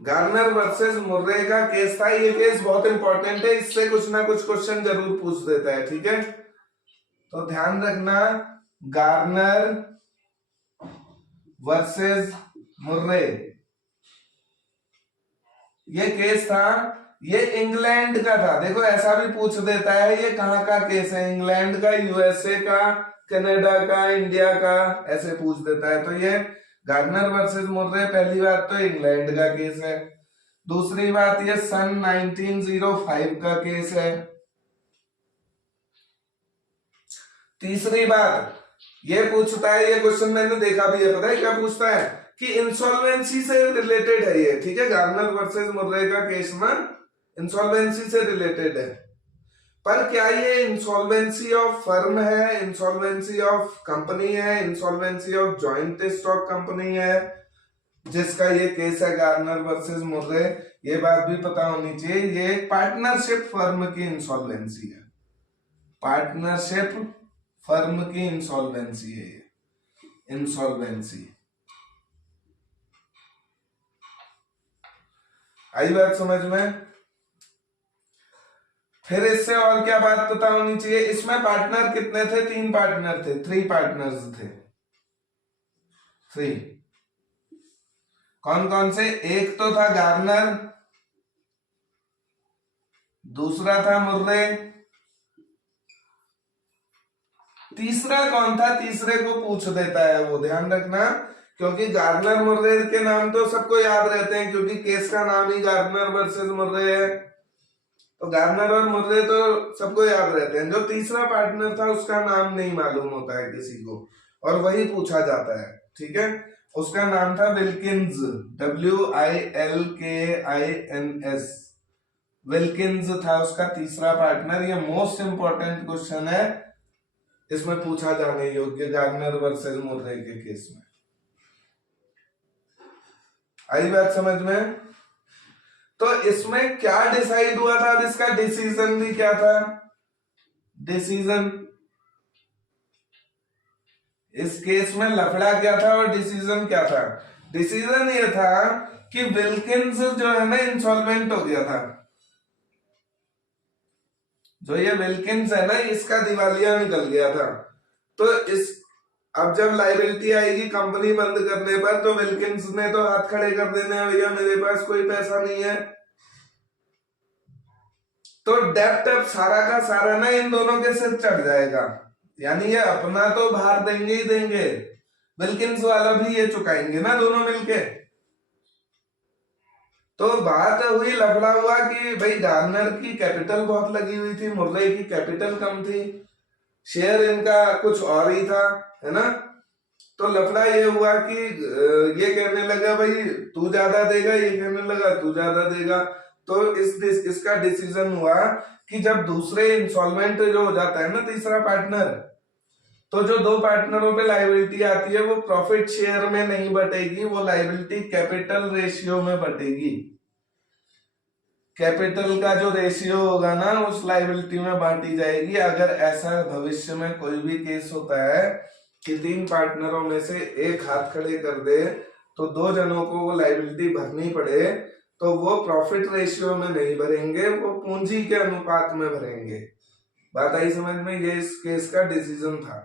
Garner versus Murray का case था। ये केस बहुत इंपॉर्टेंट है, इससे कुछ ना कुछ क्वेश्चन जरूर पूछ देता है, ठीक है। तो ध्यान रखना, गार्नर वर्सेस मुर्रे ये केस था, ये इंग्लैंड का था। देखो ऐसा भी पूछ देता है, ये कहाँ का केस है, इंग्लैंड का, यूएसए का, कनाडा का, इंडिया का, ऐसे पूछ देता है। तो ये गार्नर वर्सेस मुर्रे, पहली बात तो इंग्लैंड का केस है। दूसरी बात ये सन 1905 का केस है। तीसरी बात ये पूछता है, ये क्वेश्चन मैंने देखा भी है, पता है क्या पूछता है कि इंसॉल्वेंसी से रिलेटेड है ये, ठीक है। गार्नर वर्सेस मुर्रे का केस ना इंसॉल्वेंसी से रिलेटेड है, पर क्या ये इंसॉल्वेंसी ऑफ फर्म है, इंसॉल्वेंसी ऑफ कंपनी है, insolvency of joint stock company है जिसका ये केस है गार्नर वर्सेस मुर्रे, ये बात भी पता होनी चाहिए। ये एक पार्टनरशिप फर्म की इंसॉल्वेंसी है, पार्टनरशिप फर्म की इंसॉल्वेंसी है ये, इंसॉल्वेंसी। आई बात समझ में। फिर इससे और क्या बात पता होनी चाहिए, इसमें पार्टनर कितने थे, 3 पार्टनर थे, 3 पार्टनर्स थे, 3। कौन कौन से, एक तो था गार्नर, दूसरा था मुर्रे, तीसरा कौन था, तीसरे को पूछ देता है वो, ध्यान रखना, क्योंकि गार्नर मुर्रे के नाम तो सबको याद रहते हैं क्योंकि केस का नाम ही गार्नर वर्सेस मुर्रे है, तो गार्नर और मुर्रे तो सबको याद रहते हैं। जो तीसरा पार्टनर था उसका नाम नहीं मालूम होता है किसी को, और वही पूछा जाता है, ठीक है। उसका नाम था विल्किंस, WILKINS, विल्किंस था उसका तीसरा पार्टनर। ये मोस्ट इंपॉर्टेंट क्वेश्चन है, इसमें पूछा जाने योग्य, गार्नर वर्सेस मुर्रे के केस में। आई बात समझ में। तो इसमें क्या डिसाइड हुआ था, इसका डिसीजन भी क्या था, डिसीजन, इस केस में लफड़ा क्या था और डिसीजन क्या था। डिसीजन ये था कि विल्किंस जो है ना इंसॉल्वेंट हो गया था, जो ये विल्किंस है ना इसका दिवालिया निकल गया था। तो इस अब जब लायबिलिटी आएगी कंपनी बंद करने पर, तो विल्किंस ने तो हाथ खड़े कर देने हैं, भैया मेरे पास कोई पैसा नहीं है, तो डेप्ट अब सारा का सारा ना इन दोनों के सिर चढ़ जाएगा, यानी ये अपना तो भार देंगे ही देंगे, विल्किंस वाला भी ये चुकाएंगे ना दोनों मिलके। तो बात हुई, लफड़ा हुआ कि भाई गार्नर की कैपिटल बहुत लगी हुई थी, मुर्रे की कैपिटल कम थी, शेयर इनका कुछ और ही था, है ना। तो लफड़ा ये हुआ कि ये कहने लगा भाई तू ज्यादा देगा, ये कहने लगा तू ज्यादा देगा। तो इसका डिसीजन हुआ कि जब दूसरे इंसॉल्वेंट जो हो जाता है ना तीसरा पार्टनर, तो जो 2 पार्टनरों पे लायबिलिटी आती है वो प्रॉफिट शेयर में नहीं बटेगी, वो लायबिलिटी कैपिटल रेशियो में बटेगी। कैपिटल का जो रेशियो होगा ना उस लायबिलिटी में बांटी जाएगी। अगर ऐसा भविष्य में कोई भी केस होता है कि 3 पार्टनरों में से एक हाथ खड़े कर दे, तो 2 जनों को वो लायबिलिटी भरनी पड़े, तो वो प्रॉफिट रेशियो में नहीं भरेंगे, वो पूंजी के अनुपात में भरेंगे। बात आई समझ में। ये इस केस का डिसीजन था।